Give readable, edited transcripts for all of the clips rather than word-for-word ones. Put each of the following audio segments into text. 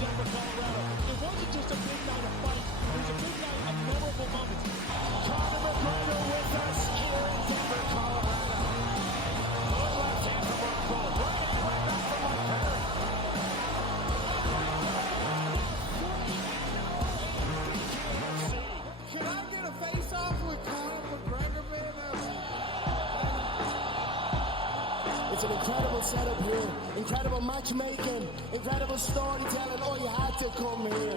Denver, Colorado. It wasn't just a big night of fights. It was a big night of memorable moments. Conor McGregor with us here in Denver, Colorado. Good left hand from Rockhold. Right back from Mike Perry. Can I get a face-off with Conor McGregor, man? It's an incredible setup here, incredible matchmaking, incredible storytelling. Oh, you had to come here.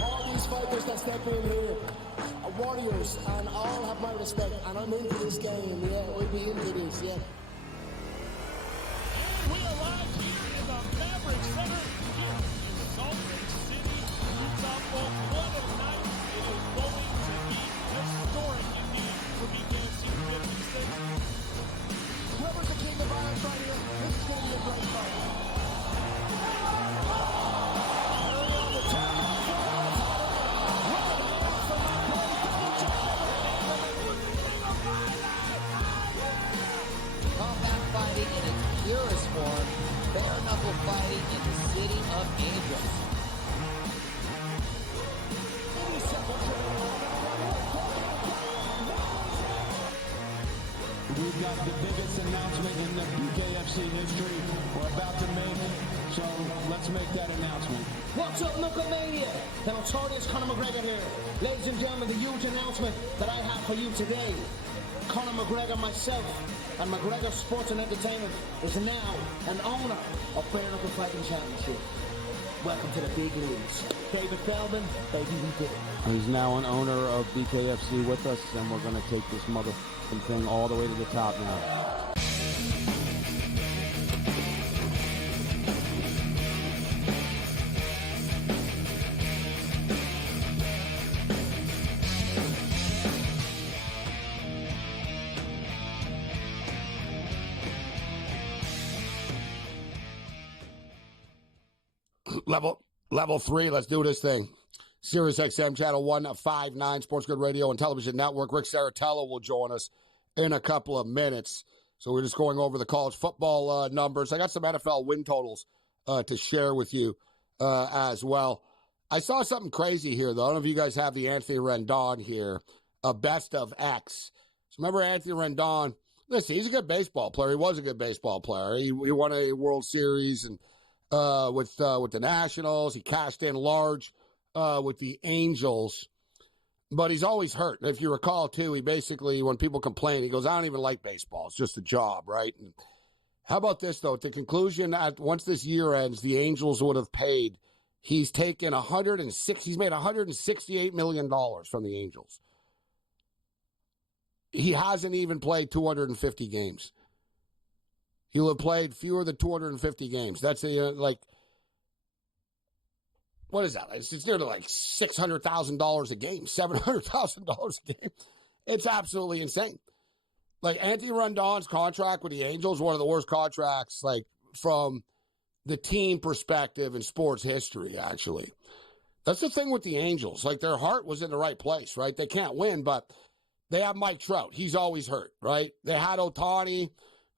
All these fighters that step in here are warriors, and all have my respect. And I'm into this game, yeah. We'll be into this, yeah. And we arrived here in the Maverick Center here in Salt Lake City, Utah. Folks, what a night. It is going to be historic indeed for BKFC 56. Whoever's the king of violence right here, this is going to be a great fight. Combat fighting in its purest form, bare knuckle fighting in the city of angels. We've got the biggest announcement in the BKFC history we're about to make, so let's make that announcement. What's up, Knucklemania? The notorious Conor McGregor here. Ladies and gentlemen, the huge announcement that I have for you today. Conor McGregor, myself, and McGregor Sports and Entertainment is now an owner of Bare Knuckle Fighting Championship. Welcome to the big leagues. David Feldman, baby, we did it. He's now an owner of BKFC with us, and we're going to take this motherfucking thing all the way to the top now. Level 3, let's do this thing. Sirius XM Channel 159, SportsGrid Radio and Television Network. Rick Saratello will join us in a couple of minutes. So we're just going over the college football numbers. I got some NFL win totals to share with you as well. I saw something crazy here, though. I don't know if you guys have the Anthony Rendon here, a best of X. So remember Anthony Rendon? Listen, he's a good baseball player. He was a good baseball player. He won a World Series and with the Nationals. He cashed in large with the Angels, but he's always hurt. If you recall, too, he basically, when people complain, he goes, I don't even like baseball. It's just a job, right? And how about this, though? At the conclusion, once this year ends, the Angels would have paid. He's taken he's made $168 million from the Angels. He hasn't even played 250 games. He'll have played fewer than 250 games. That's like, what is that? It's nearly like $600,000 a game, $700,000 a game. It's absolutely insane. Like Anthony Rendon's contract with the Angels, one of the worst contracts, like from the team perspective in sports history, actually. That's the thing with the Angels. Like their heart was in the right place, right? They can't win, but they have Mike Trout. He's always hurt, right? They had Ohtani.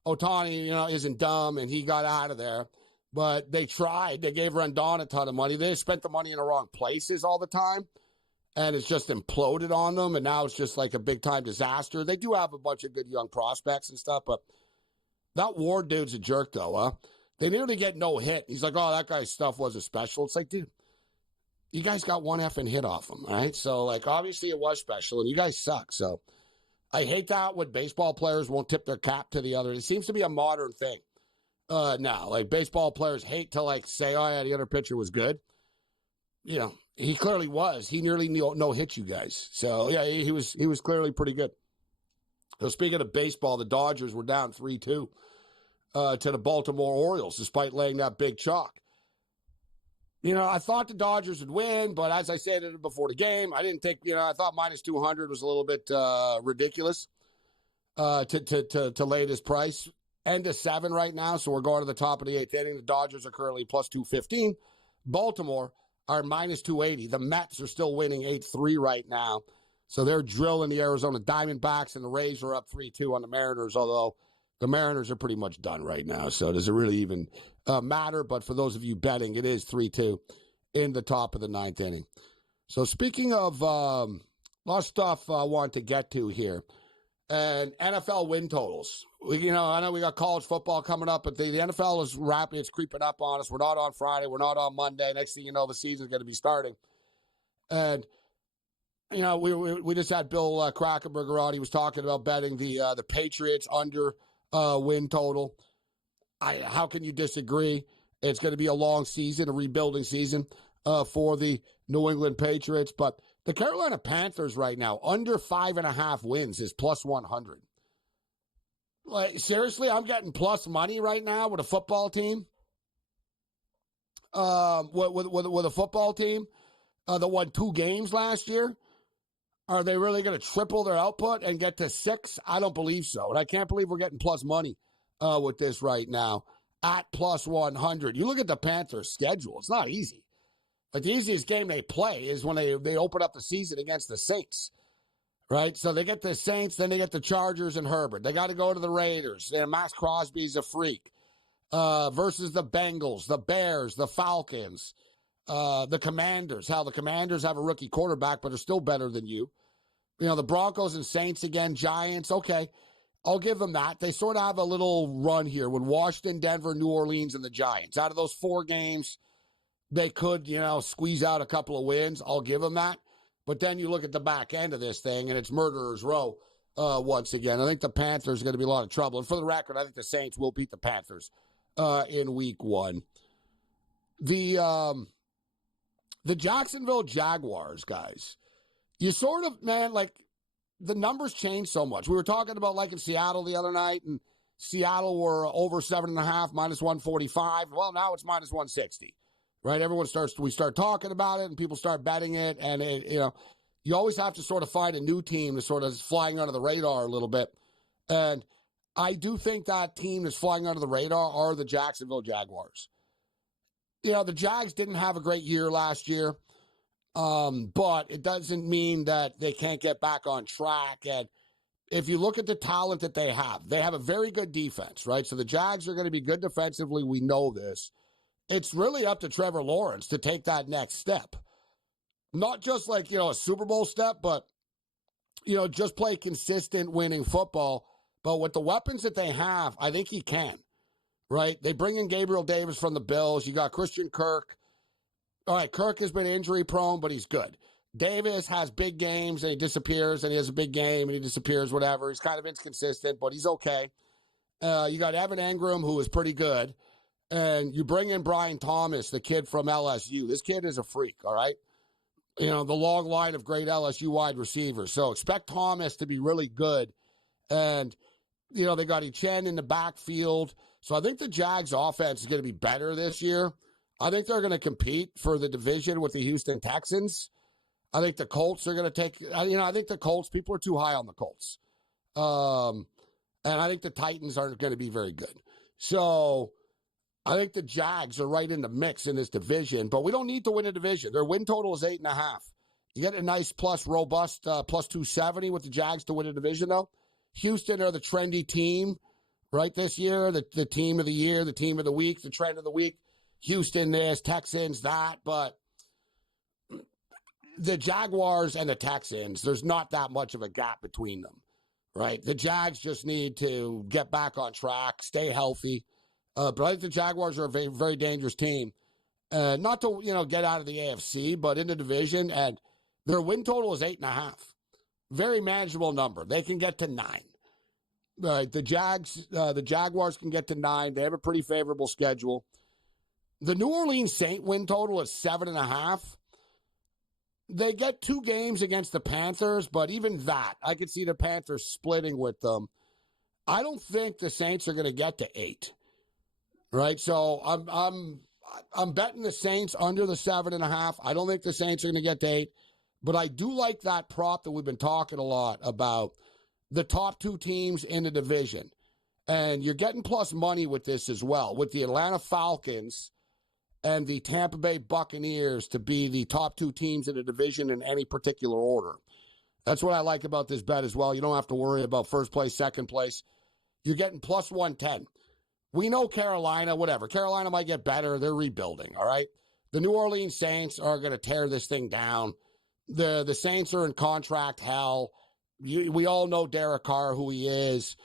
Ohtani, isn't dumb, and he got out of there. But they tried. They gave Rendon a ton of money. They spent the money in the wrong places all the time, and it's just imploded on them, and now it's just like a big-time disaster. They do have a bunch of good young prospects and stuff, but that Ward dude's a jerk, though, huh? They nearly get no hit. He's like, oh, that guy's stuff wasn't special. It's like, dude, you guys got one effing hit off him, right? So, like, obviously it was special, and you guys suck, so I hate that when baseball players won't tip their cap to the other. It seems to be a modern thing now. Like baseball players hate to like say, "Oh yeah, the other pitcher was good." He clearly was. He nearly no hit you guys. So yeah, he was clearly pretty good. So speaking of baseball, the Dodgers were down 3-2 to the Baltimore Orioles, despite laying that big chalk. I thought the Dodgers would win, but as I said before the game, I didn't think, I thought minus 200 was a little bit ridiculous to lay this price. End of 7 right now, so we're going to the top of the 8th inning. The Dodgers are currently plus 215. Baltimore are minus 280. The Mets are still winning 8-3 right now, so they're drilling the Arizona Diamondbacks, and the Rays are up 3-2 on the Mariners, although the Mariners are pretty much done right now, so does it really even matter? But for those of you betting, it is 3-2 in the top of the ninth inning. So speaking of a lot of stuff I want to get to here, and NFL win totals. I know we got college football coming up, but the NFL is rapid. It's creeping up on us. We're not on Friday. We're not on Monday. Next thing you know, the season's going to be starting. And, we just had Bill Krakenberger on. He was talking about betting the Patriots under win total. How can you disagree? It's going to be a long season, a rebuilding season for the New England Patriots. But the Carolina Panthers right now, under 5.5 wins is plus 100. Like, seriously, I'm getting plus money right now with a football team. With a football team that won 2 games last year. Are they really going to triple their output and get to 6? I don't believe so. And I can't believe we're getting plus money with this right now at plus 100. You look at the Panthers' schedule. It's not easy. Like, the easiest game they play is when they open up the season against the Saints, right? So they get the Saints, then they get the Chargers and Herbert. They got to go to the Raiders. And Max Crosby's a freak. Versus the Bengals, the Bears, the Falcons, the Commanders. Hell, the Commanders have a rookie quarterback, but are still better than you. The Broncos and Saints again, Giants. Okay, I'll give them that. They sort of have a little run here with Washington, Denver, New Orleans, and the Giants. Out of those 4 games, they could, squeeze out a couple of wins. I'll give them that. But then you look at the back end of this thing, and it's murderer's row once again. I think the Panthers are going to be a lot of trouble. And for the record, I think the Saints will beat the Panthers in week 1. The Jacksonville Jaguars, guys, you sort of, man, like, the numbers change so much. We were talking about, like, in Seattle the other night, and Seattle were over 7.5, minus 145. Well, now it's minus 160, right? We start talking about it, and people start betting it, and you always have to sort of find a new team to sort of flying under the radar a little bit. And I do think that team that's flying under the radar are the Jacksonville Jaguars. The Jags didn't have a great year last year, but it doesn't mean that they can't get back on track. And if you look at the talent that they have a very good defense, right? So the Jags are going to be good defensively. We know this. It's really up to Trevor Lawrence to take that next step. Not just like, a Super Bowl step, but, just play consistent winning football. But with the weapons that they have, I think he can, right? They bring in Gabriel Davis from the Bills. You got Christian Kirk. All right, Kirk has been injury prone, but he's good. Davis has big games, and he disappears, and he has a big game, and he disappears, whatever. He's kind of inconsistent, but he's okay. You got Evan Engram, who is pretty good. And you bring in Brian Thomas, the kid from LSU. This kid is a freak, all right? The long line of great LSU wide receivers. So expect Thomas to be really good. And they got Etienne in the backfield. So I think the Jags offense is going to be better this year. I think they're going to compete for the division with the Houston Texans. I think the Colts are going to take, I think the Colts, people are too high on the Colts. And I think the Titans aren't going to be very good. So I think the Jags are right in the mix in this division, but we don't need to win a division. Their win total is 8.5. You get a nice robust plus 270 with the Jags to win a division, though. Houston are the trendy team, right, this year, the team of the year, the team of the week, the trend of the week. Houston this, Texans that, but the Jaguars and the Texans, there's not that much of a gap between them, right? The Jags just need to get back on track, stay healthy. But I think the Jaguars are a very, very dangerous team. Not to, get out of the AFC, but in the division, and their win total is 8.5. Very manageable number. They can get to 9. The Jaguars can get to 9. They have a pretty favorable schedule. The New Orleans Saints win total is 7.5. They get 2 games against the Panthers, but even that, I could see the Panthers splitting with them. I don't think the Saints are going to get to 8. Right? So I'm betting the Saints under the 7.5. I don't think the Saints are going to get to 8. But I do like that prop that we've been talking a lot about, the top 2 teams in the division. And you're getting plus money with this as well, with the Atlanta Falcons and the Tampa Bay Buccaneers to be the top 2 teams in the division in any particular order. That's what I like about this bet as well. You don't have to worry about first place, second place. You're getting plus 110. We know Carolina, whatever. Carolina might get better. They're rebuilding, all right? the New Orleans Saints are going to tear this thing down. The Saints are in contract hell. We all know Derek Carr, who he is.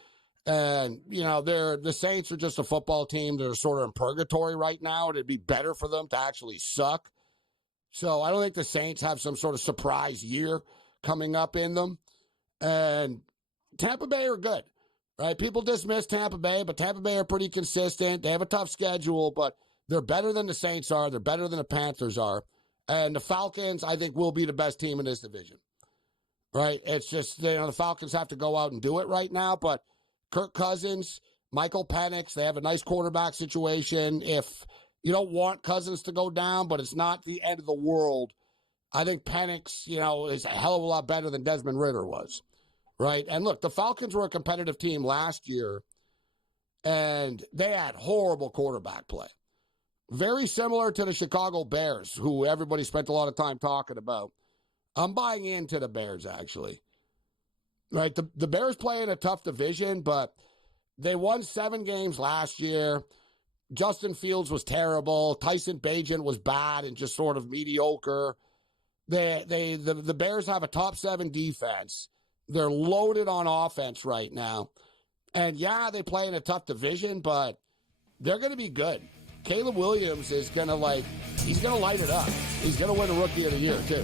And, the Saints are just a football team that are sort of in purgatory right now. It'd be better for them to actually suck. So I don't think the Saints have some sort of surprise year coming up in them. And Tampa Bay are good, right? People dismiss Tampa Bay, but Tampa Bay are pretty consistent. They have a tough schedule, but they're better than the Saints are. They're better than the Panthers are. And the Falcons, I think, will be the best team in this division, right? It's just, the Falcons have to go out and do it right now. But Kirk Cousins, Michael Penix, they have a nice quarterback situation. If you don't want Cousins to go down, but it's not the end of the world, I think Penix, is a hell of a lot better than Desmond Ridder was. Right. And look, the Falcons were a competitive team last year, and they had horrible quarterback play. Very similar to the Chicago Bears, who everybody spent a lot of time talking about. I'm buying into the Bears, actually. Right. The Bears play in a tough division, but they won 7 games last year. Justin Fields was terrible. Tyson Bagent was bad and just sort of mediocre. The Bears have a top 7 defense. They're loaded on offense right now. And, yeah, they play in a tough division, but they're going to be good. Caleb Williams is going to, he's going to light it up. He's going to win the Rookie of the Year, too.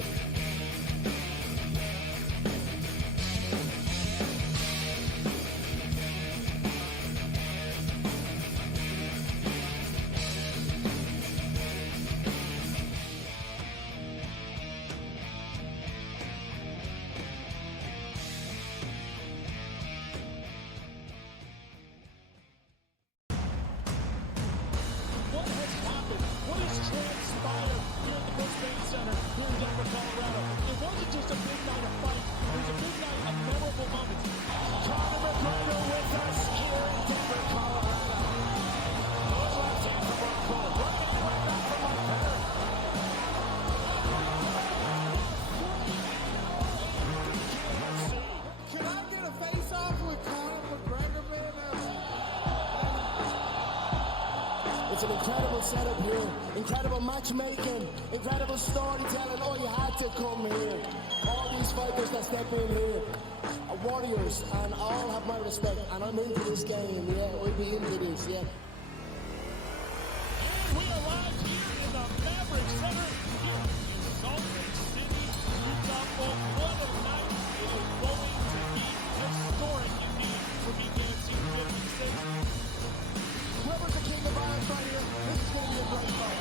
What has happened? What has transpired here at the Brisbane Center here in Denver, Colorado? It wasn't just a big night of fights. It was a big night of memorable moments. Conor McGregor with us here in Denver, Colorado. Those left hand from our goal. Right back from my parent. Can I get a face off with Conor McGregor, man? It's an incredible setup here, incredible matchmaking, incredible storytelling. Oh, you had to come here. All these fighters that step in here are warriors, and all have my respect. And I'm into this game, yeah. We'll be into this, yeah. And we arrived here in the Maverick Center here in Salt Lake City, Utah. Well, what a night. It is going to be historic indeed for BKFC 56. Whoever's the king of violence right here, this is going to be a great fight.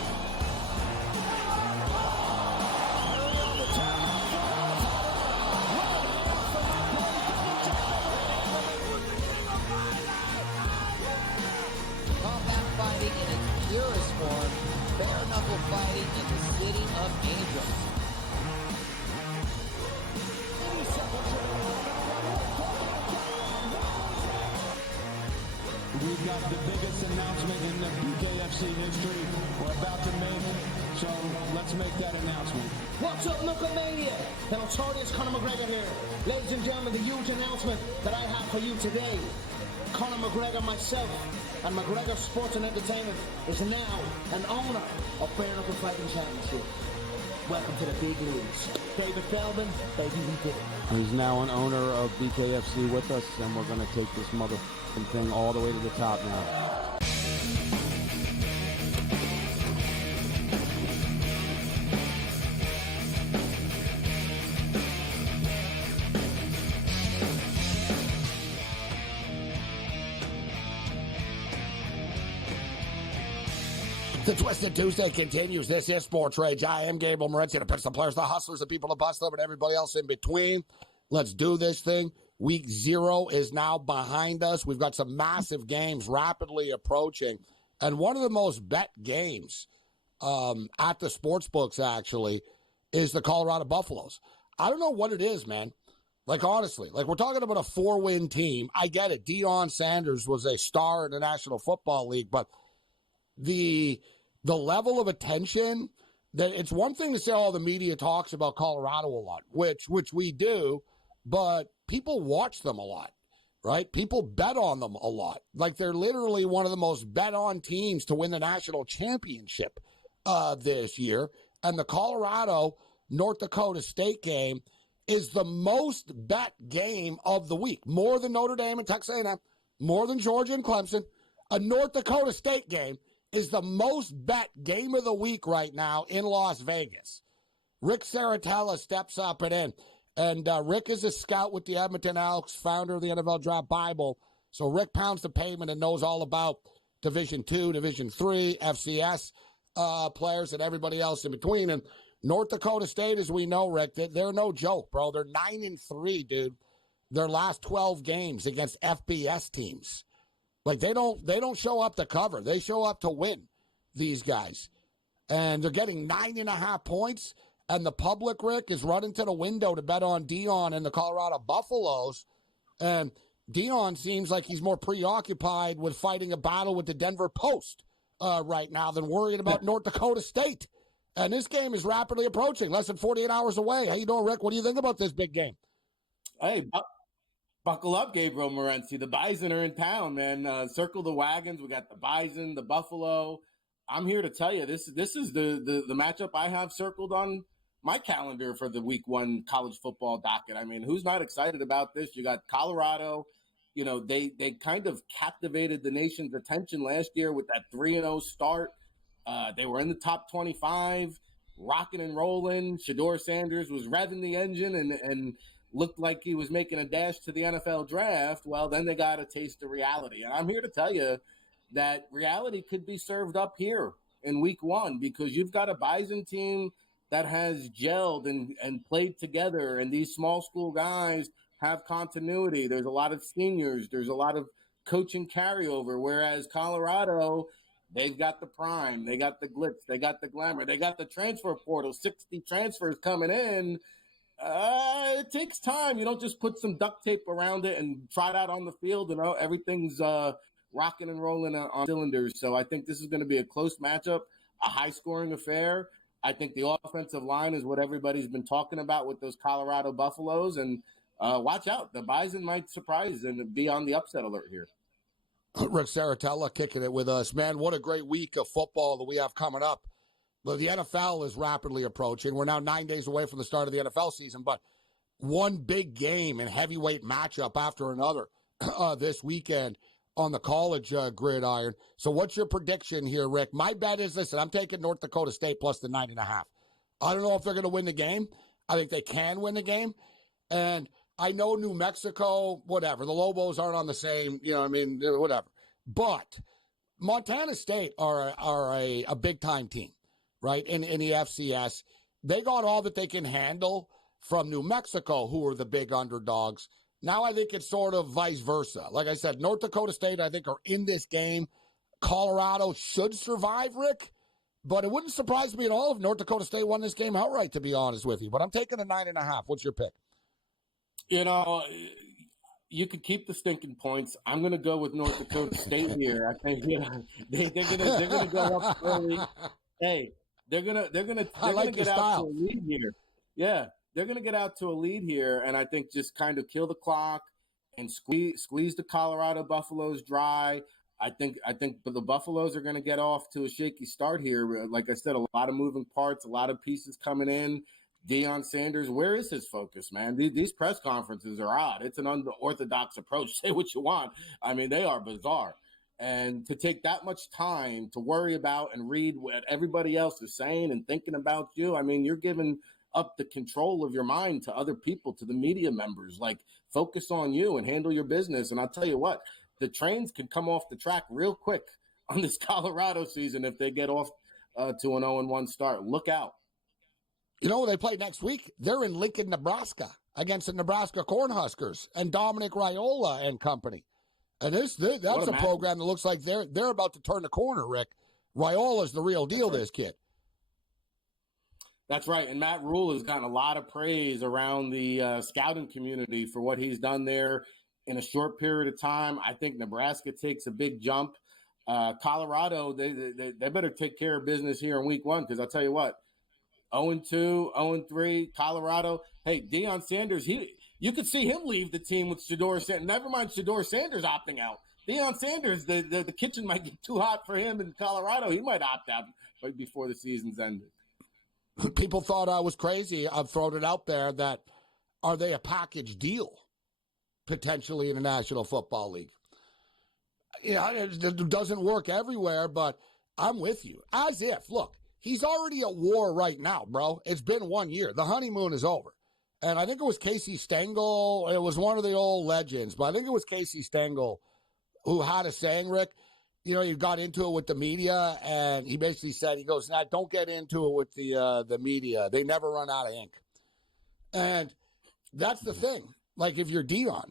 Combat fighting in its purest form, bare knuckle fighting in the city of angels. We've got the biggest announcement in the BKFC history we're about to make, so let's make that announcement. What's up, Knucklemania? The notorious Conor McGregor here. Ladies and gentlemen, the huge announcement that I have for you today. Conor McGregor, myself, and McGregor Sports and Entertainment is now an owner of Bare Knuckle Fighting Championship. Welcome to the big leagues. David Feldman, baby, we did it. He's now an owner of BKFC with us, and we're going to take this motherfucking thing all the way to the top now. The Twisted Tuesday continues. This is SportsRage. I am Gabriel Morency, the pitch, the players, the hustlers, the people, the bust them, and everybody else in between. Let's do this thing. Week 0 is now behind us. We've got some massive games rapidly approaching. And one of the most bet games at the sports books, actually, is the Colorado Buffaloes. I don't know what it is, man. Like, honestly, like, we're talking about a 4-win team. I get it. Deion Sanders was a star in the National Football League, but the level of attention, that it's one thing to say, oh, the media talks about Colorado a lot, which we do, but people watch them a lot, right? People bet on them a lot. Like, they're literally one of the most bet on teams to win the national championship. this year. And the Colorado North Dakota State game is the most bet game of the week, more than Notre Dame and Texas A&M, more than Georgia and Clemson. A North Dakota State game is the most bet game of the week right now in Las Vegas. Rick Saratella steps up and in. And Rick is a scout with the Edmonton Elks, founder of the NFL Draft Bible. So Rick pounds the pavement and knows all about Division II, Division III, FCS players, and everybody else in between. And North Dakota State, as we know, Rick, they're no joke, bro. They're 9-3, dude. Their last 12 games against FBS teams. Like, they don't show up to cover. They show up to win, these guys. And they're getting 9.5 points. And the public, Rick, is running to the window to bet on Dion and the Colorado Buffaloes. And Dion seems like he's more preoccupied with fighting a battle with the Denver Post right now than worrying about North Dakota State. And this game is rapidly approaching, less than 48 hours away. How you doing, Rick? What do you think about this big game? Hey, buckle up, Gabriel Morency. The Bison are in town, man. Circle the wagons. We got the Bison, the Buffalo. I'm here to tell you, this is the matchup I have circled on my calendar for the week 1 college football docket. I mean, who's not excited about this? You got Colorado. You know, they kind of captivated the nation's attention last year with that 3-0 start. They were in the top 25, rocking and rolling. Shedeur Sanders was revving the engine and looked like he was making a dash to the NFL draft. Well, then they got a taste of reality. And I'm here to tell you that reality could be served up here in week 1 because you've got a Bison team that has gelled and played together, and these small school guys have continuity. There's a lot of seniors. There's a lot of coaching carryover, whereas Colorado, they've got the prime. They got the glitz. They got the glamour. They got the transfer portal, 60 transfers coming in. It takes time. You don't just put some duct tape around it and trot out on the field and everything's rocking and rolling on cylinders. So I think this is going to be a close matchup, a high-scoring affair. I think the offensive line is what everybody's been talking about with those Colorado Buffaloes. And watch out. The Bison might surprise and be on the upset alert here. Rick Saratella kicking it with us. Man, what a great week of football that we have coming up. Well, the NFL is rapidly approaching. We're now 9 days away from the start of the NFL season, but one big game and heavyweight matchup after another this weekend on the college gridiron. So what's your prediction here, Rick? My bet is, listen, I'm taking North Dakota State plus the 9.5. I don't know if they're going to win the game. I think they can win the game. And I know New Mexico, whatever. The Lobos aren't on the same, whatever. But Montana State are a big-time team, right, in the FCS. They got all that they can handle from New Mexico, who are the big underdogs. Now I think it's sort of vice versa. Like I said, North Dakota State, I think, are in this game. Colorado should survive, Rick. But it wouldn't surprise me at all if North Dakota State won this game outright, to be honest with you. But I'm taking the 9.5. What's your pick? You know, you could keep the stinking points. I'm going to go with North Dakota State here. I think they're going to go up early. Hey, they're going to get out to a lead here. Yeah. They're going to get out to a lead here, and I think just kind of kill the clock and squeeze the Colorado Buffaloes dry. I think the Buffaloes are going to get off to a shaky start here. Like I said, a lot of moving parts, a lot of pieces coming in. Deion Sanders, where is his focus, man? These press conferences are odd. It's an unorthodox approach. Say what you want. I mean, they are bizarre. And to take that much time to worry about and read what everybody else is saying and thinking about you, I mean, you're giving – up the control of your mind to other people, to the media members. Like, focus on you and handle your business. And I'll tell you what, the trains can come off the track real quick on this Colorado season if they get off to an 0-1 start. Look out. You know, they play next week. They're in Lincoln, Nebraska against the Nebraska Cornhuskers and Dominic Raiola and company. And that's a program that looks like they're about to turn the corner, Rick. Raiola's the real deal, this kid. That's right. And Matt Rule has gotten a lot of praise around the scouting community for what he's done there in a short period of time. I think Nebraska takes a big jump. Colorado, they better take care of business here in week 1 because I'll tell you what, 0-2, 0-3, Colorado. Hey, Deion Sanders, you could see him leave the team with Shedeur Sanders. Never mind Shedeur Sanders opting out. Deion Sanders, the kitchen might get too hot for him in Colorado. He might opt out. right before the season's ended. People thought I was crazy. I've thrown it out there that are they a package deal potentially in the National Football League? Yeah, it doesn't work everywhere, but I'm with you. As if, look, he's already at war right now, bro. It's been 1 year. The honeymoon is over. And I think it was Casey Stengel. It was one of the old legends, but I think it was Casey Stengel who had a saying, Rick. You know, you got into it with the media, and he basically said, he goes, nah, don't get into it with the media. They never run out of ink. And that's the thing. Like, if you're Dion,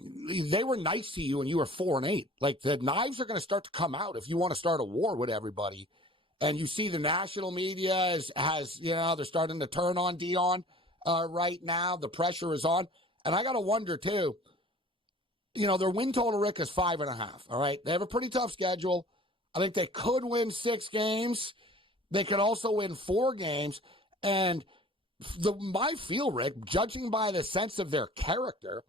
they were nice to you and you were 4-8. Like, the knives are going to start to come out if you want to start a war with everybody. And you see the national media has, you know, they're starting to turn on Dion right now. The pressure is on. And I got to wonder, too, you know, their win total, Rick, is 5.5. All right. They have a pretty tough schedule. I think they could win 6 games. They could also win 4 games. And my feel, Rick, judging by the sense of their character,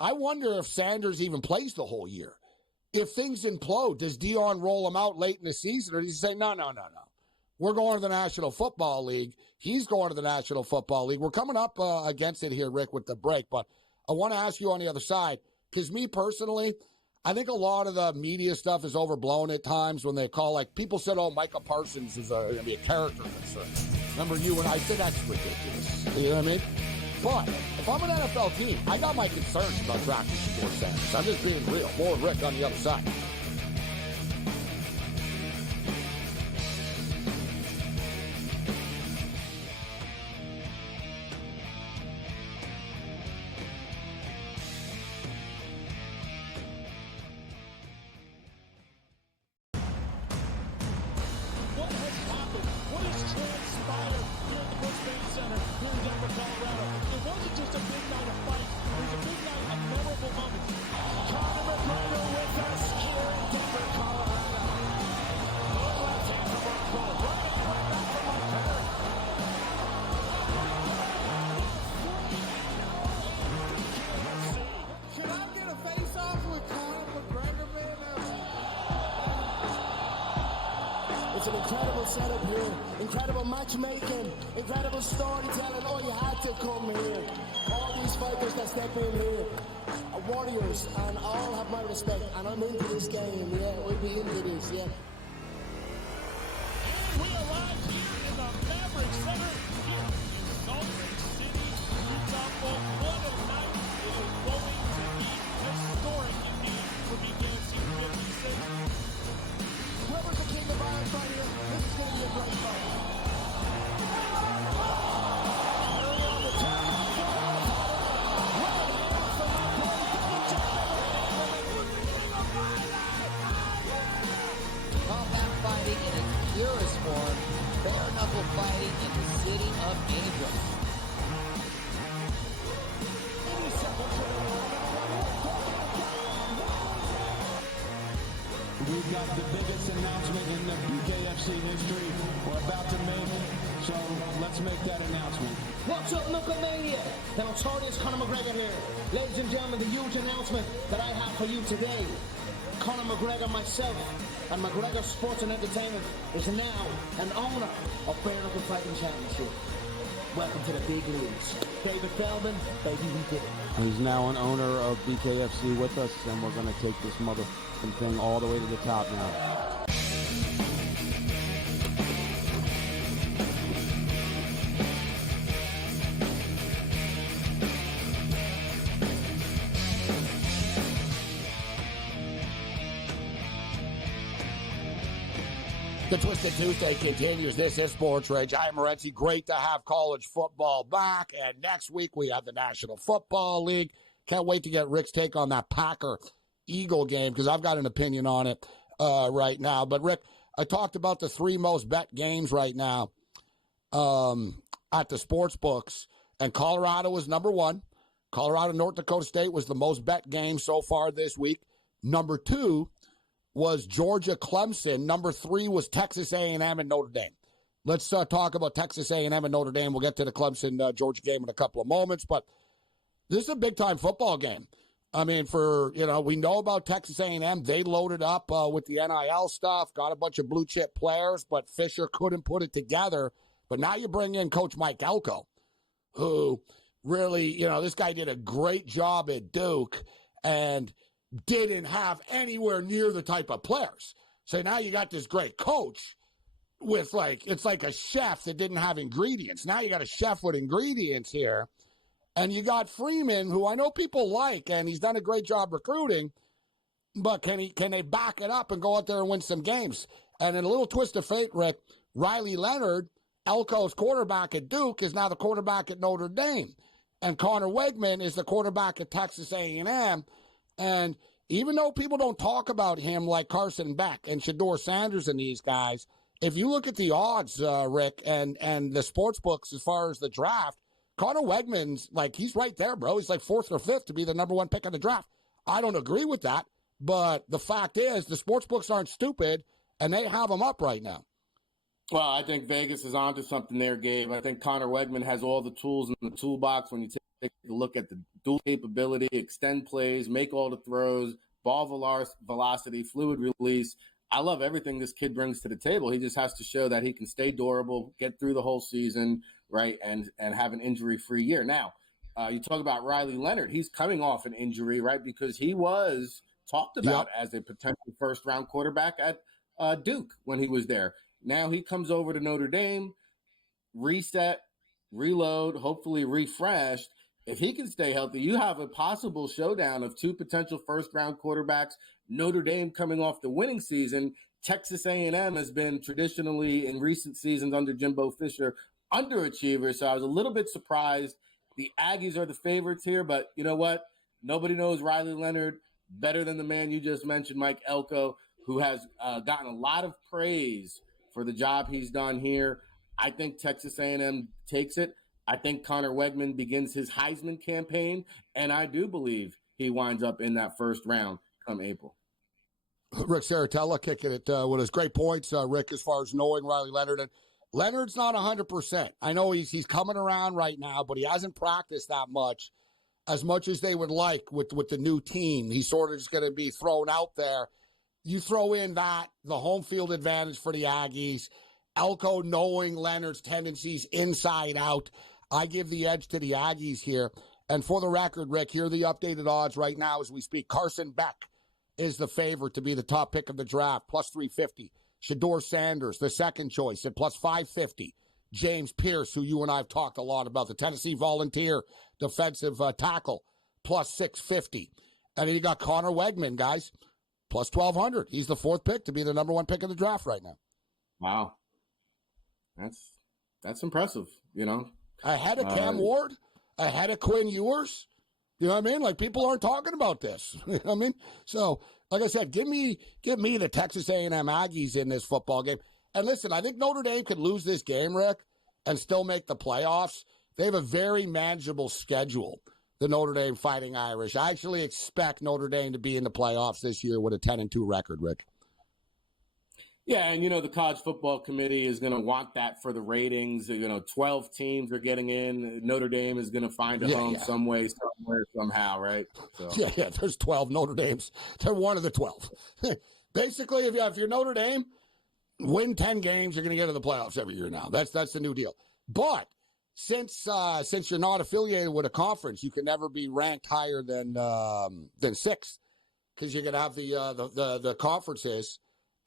I wonder if Sanders even plays the whole year. If things implode, does Dion roll them out late in the season? Or does he say, no. We're going to the National Football League. He's going to the National Football League. We're coming up against it here, Rick, with the break. But I want to ask you on the other side, because me personally, I think a lot of the media stuff is overblown at times when they call, like, people said, oh, Micah Parsons is going to be a character concern. Remember you and I said that's ridiculous. You know what I mean? But if I'm an NFL team, I got my concerns about drafting Shedeur Sanders. I'm just being real. More Rick on the other side. What has happened? What has transpired here at the Brisbane Center here in Denver, Colorado? It wasn't just a big night of fights. It was a big night of memorable moments. Conor McGregor with us here in Denver, Colorado. Left hand from Marco. Running right back from my parent. Should I get a face-off with Conor McGregor, man? It's an incredible setup here, incredible matchmaking, incredible storytelling. Oh, you had to come here. All these fighters that step in here are warriors, and all have my respect. And I'm into this game, yeah. We'll be into this, yeah. And we arrived here in the Maverick Center here in Salt Lake City, Utah. Folks, what a night it is going to be. Historic indeed for BKFC 56. Whoever's the king of violence right here, this is going to be a great fight. Combat fighting in its purest form, bare knuckle fighting in the city of angels. We've got the biggest announcement in the BKFC history we're about to make, so let's make that announcement. What's up, Knucklemania? The notorious Conor McGregor here. Ladies and gentlemen, the huge announcement that I have for you today. Conor McGregor, myself, and McGregor Sports and Entertainment is now an owner of Bare Knuckle Fighting Championship. Welcome to the big leagues. David Feldman, baby, we did it. He's now an owner of BKFC with us, and we're going to take this motherfucking thing all the way to the top now. The Twisted Tuesday continues. This is SportsRage. I'm Morency. Great to have college football back. And next week we have the National Football League. Can't wait to get Rick's take on that Packer-Eagle game because I've got an opinion on it right now. But, Rick, I talked about the 3 most bet games right now at the sports books. And Colorado was number 1. Colorado, North Dakota State was the most bet game so far this week. Number 2 was Georgia Clemson. Number 3 was Texas A&M and Notre Dame. Let's talk about Texas A&M and Notre Dame. We'll get to the Clemson Georgia game in a couple of moments, but this is a big-time football game. I mean, we know about Texas A&M. They loaded up with the NIL stuff, got a bunch of blue chip players, but Fisher couldn't put it together. But now you bring in Coach Mike Elko, who really, this guy did a great job at Duke and didn't have anywhere near the type of players. So now you got this great coach with it's like a chef that didn't have ingredients. Now you got a chef with ingredients here. And you got Freeman, who I know people like, and he's done a great job recruiting, but can they back it up and go out there and win some games? And in a little twist of fate, Rick, Riley Leonard, Elko's quarterback at Duke, is now the quarterback at Notre Dame. And Connor Wegman is the quarterback at Texas A&M. And even though people don't talk about him like Carson Beck and Shedeur Sanders and these guys, if you look at the odds, Rick, and the sports books as far as the draft, Connor Wegman's he's right there, bro. He's like 4th or 5th to be the number 1 pick in the draft. I don't agree with that, but the fact is the sports books aren't stupid, and they have him up right now. Well, I think Vegas is onto something there, Gabe. I think Connor Wegman has all the tools in the toolbox when you take a look at the dual capability, extend plays, make all the throws, ball velocity, fluid release. I love everything this kid brings to the table. He just has to show that he can stay durable, get through the whole season, right, and have an injury-free year. Now, you talk about Riley Leonard. He's coming off an injury, right, because he was talked about as a potential first-round quarterback at Duke when he was there. Now he comes over to Notre Dame, reset, reload, hopefully refreshed. If he can stay healthy, you have a possible showdown of 2 potential first-round quarterbacks. Notre Dame coming off the winning season. Texas A&M has been traditionally in recent seasons under Jimbo Fisher underachievers, so I was a little bit surprised. The Aggies are the favorites here, but you know what? Nobody knows Riley Leonard better than the man you just mentioned, Mike Elko, who has gotten a lot of praise for the job he's done here. I think Texas A&M takes it. I think Connor Wegman begins his Heisman campaign, and I do believe he winds up in that first round come April. Rick Saratella kicking it with his great points, Rick, as far as knowing Riley Leonard. And Leonard's not 100%. I know he's coming around right now, but he hasn't practiced that much as they would like with the new team. He's sort of just going to be thrown out there. You throw in that, the home field advantage for the Aggies, Elko knowing Leonard's tendencies inside out. I give the edge to the Aggies here. And for the record, Rick, here are the updated odds right now as we speak. Carson Beck is the favorite to be the top pick of the draft, plus 350. Shedeur Sanders, the second choice, at plus 550. James Pierce, who you and I have talked a lot about, the Tennessee Volunteer defensive tackle, plus 650. And then you got Connor Wegman, guys, plus 1,200. He's the 4th pick to be the number 1 pick of the draft right now. Wow. That's impressive, Ahead of Cam Ward, ahead of Quinn Ewers. You know what I mean? People aren't talking about this. You know what I mean? So, like I said, give me the Texas A&M Aggies in this football game. And listen, I think Notre Dame could lose this game, Rick, and still make the playoffs. They have a very manageable schedule, the Notre Dame Fighting Irish. I actually expect Notre Dame to be in the playoffs this year with a 10-2 record, Rick. Yeah, and the College Football Committee is going to want that for the ratings. 12 teams are getting in. Notre Dame is going to find a home some way, somewhere, somehow, right? So. Yeah, there's 12 Notre Dames. They're one of the 12. Basically, if you're Notre Dame, win 10 games, you're going to get to the playoffs every year now. That's the new deal. But since you're not affiliated with a conference, you can never be ranked higher than 6th, because you're going to have the conferences.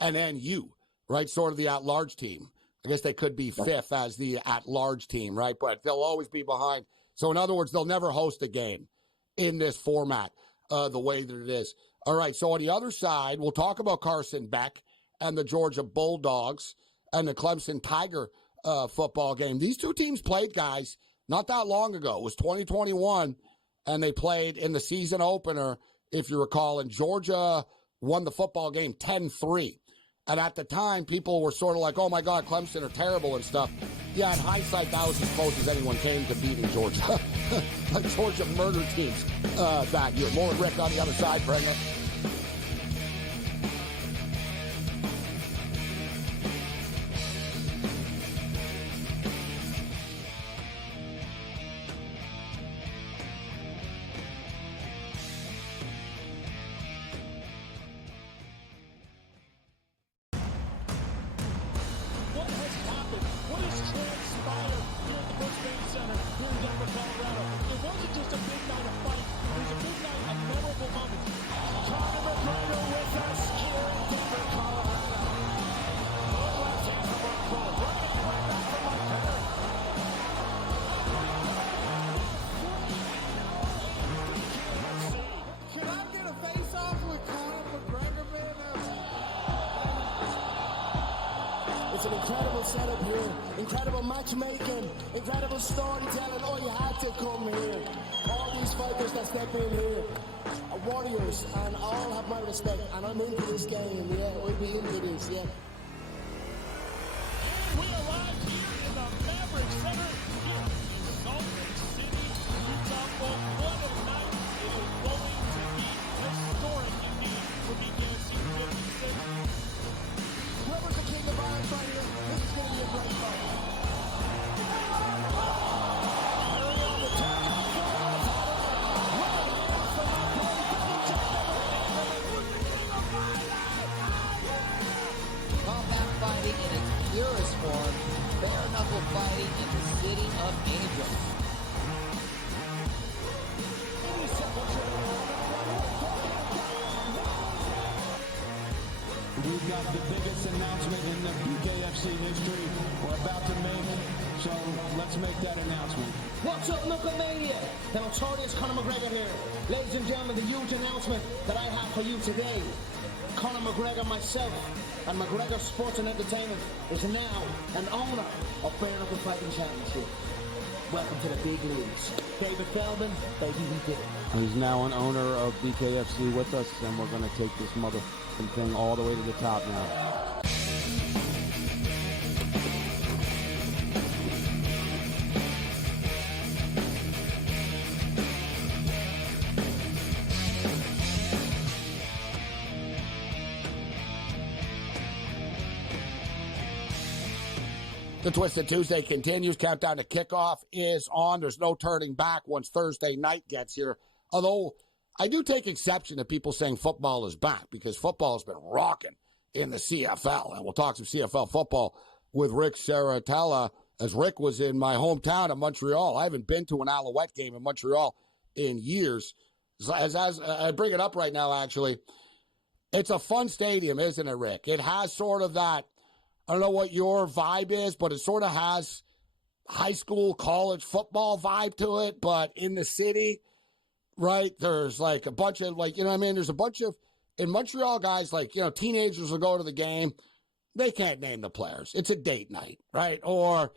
And then right? Sort of the at-large team. I guess they could be 5th as the at-large team, right? But they'll always be behind. So, in other words, they'll never host a game in this format the way that it is. All right, so on the other side, we'll talk about Carson Beck and the Georgia Bulldogs and the Clemson Tiger football game. These two teams played, guys, not that long ago. It was 2021, and they played in the season opener, if you recall, and Georgia won the football game 10-3. And at the time, people were sort of like, oh, my God, Clemson are terrible and stuff. Yeah, in hindsight, that was as close as anyone came to beating Georgia. Like Georgia murdered teams that year. More Rick on the other side, bring it. It's an incredible setup here, incredible matchmaking, incredible storytelling. Oh, you had to come here. All these fighters that step in here are warriors, and all have my respect. And I'm into this game, yeah. We'll be into this, yeah. And we arrive here in the Maverick Center here in Salt Lake City, Utah. Well, what a night it is going to be. Historic indeed for BKFC 56. Whoever's the king of violence right here, this is going to be a great fight. Combat fighting in its purest form, bare knuckle fighting in the city of angels. We've got the biggest announcement in the BKFC history we're about to make, so let's make that announcement. What's up, Knucklemania? The notorious Conor McGregor here. Ladies and gentlemen, the huge announcement that I have for you today. Conor McGregor, myself, and McGregor Sports and Entertainment is now an owner of Bare Knuckle Fighting Championship. Welcome to the big leagues. David Feldman, baby, we did it. He's now an owner of BKFC with us, and we're going to take this motherfucking thing all the way to the top now. The Twisted Tuesday continues. Countdown to kickoff is on. There's no turning back once Thursday night gets here. Although I do take exception to people saying football is back, because football has been rocking in the CFL. And we'll talk some CFL football with Rick Saratella, as Rick was in my hometown of Montreal. I haven't been to an Alouette game in Montreal in years. As I bring it up right now, actually, it's a fun stadium, isn't it, Rick? It has sort of that, I don't know what your vibe is, but it sort of has high school, college football vibe to it. But in the city, right, there's like a bunch of, like, you know what I mean? There's a bunch of, in Montreal, guys, like, you know, teenagers will go to the game. They can't name the players. It's a date night, right? Or,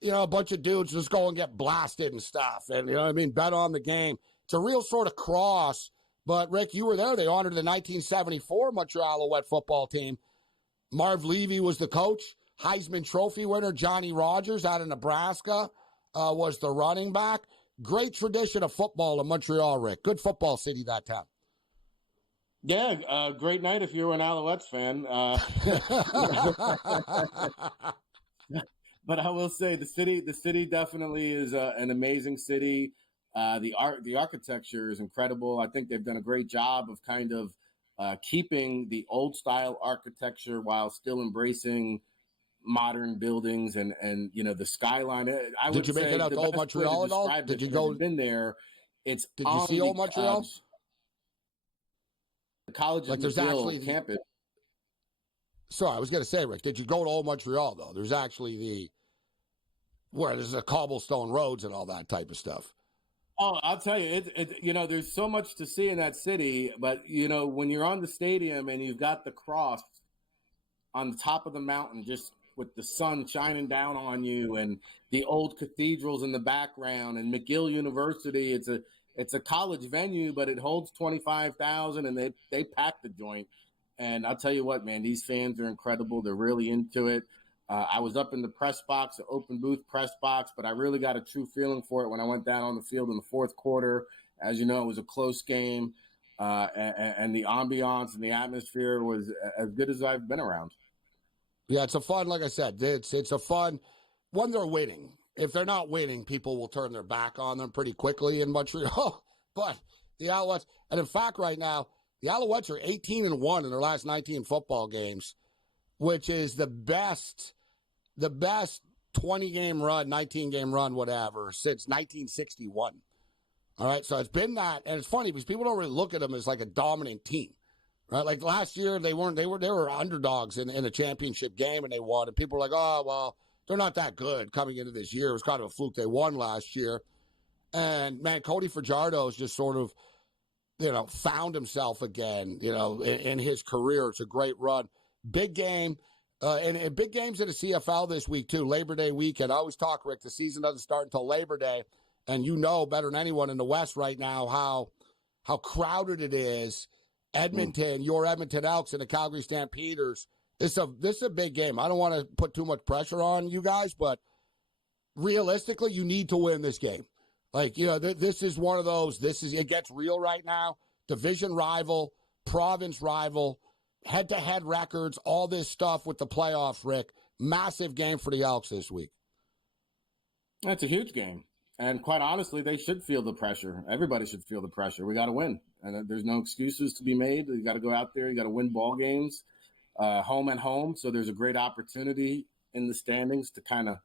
you know, a bunch of dudes just go and get blasted and stuff. And, you know what I mean? Bet on the game. It's a real sort of cross. But, Rick, you were there. They honored the 1974 Montreal Alouette football team. Marv Levy was the coach. Heisman Trophy winner Johnny Rogers out of Nebraska was the running back. Great tradition of football in Montreal, Rick. Good football city, that town. Yeah, great night if you were an Alouettes fan. But I will say the city definitely is an amazing city. The architecture is incredible. I think they've done a great job of kind of keeping the old style architecture while still embracing modern buildings and you know, the skyline. Did you make it out to Old Montreal at all? Did you go? Been there? It's did you see Old Montreal? The college like there's actually campus. Sorry, I was going to say, Rick, did you go to Old Montreal though? There's actually where there's a cobblestone roads and all that type of stuff. Oh, I'll tell you, you know, there's so much to see in that city, but, you know, when you're on the stadium and you've got the cross on the top of the mountain, just with the sun shining down on you, and the old cathedrals in the background, and McGill University, it's a college venue, but it holds 25,000, and they pack the joint. And I'll tell you what, man, these fans are incredible. They're really into it. I was up in the press box, the open booth press box, but I really got a true feeling for it when I went down on the field in the fourth quarter. As you know, it was a close game, and the ambiance and the atmosphere was as good as I've been around. Yeah, it's a fun, like I said, it's a fun, when they're winning. If they're not winning, people will turn their back on them pretty quickly in Montreal. But the Alouettes, and in fact, right now, the Alouettes are 18-1 in their last 19 football games, which is the best 20-game run, 19-game run, whatever, since 1961. All right, so it's been that, and it's funny because people don't really look at them as like a dominant team, right? Like last year, they were underdogs in a championship game, and they won, and people were like, oh, well, they're not that good coming into this year. It was kind of a fluke. They won last year, and man, Cody Fajardo's just sort of, you know, found himself again, you know, in his career. It's a great run. Big game. And big games in the CFL this week, too. Labor Day weekend. I always talk, Rick, the season doesn't start until Labor Day. And you know better than anyone in the West right now how crowded it is. Edmonton, your Edmonton Elks and the Calgary Stampeders. This is a big game. I don't want to put too much pressure on you guys, but realistically, you need to win this game. Like, this is one of those. It gets real right now. Division rival, province rival, head-to-head records, all this stuff with the playoffs, Rick. Massive game for the Elks this week. That's a huge game. And quite honestly, they should feel the pressure. Everybody should feel the pressure. We got to win. And there's no excuses to be made. You got to go out there. You got to win ball games, home and home. So there's a great opportunity in the standings to kind of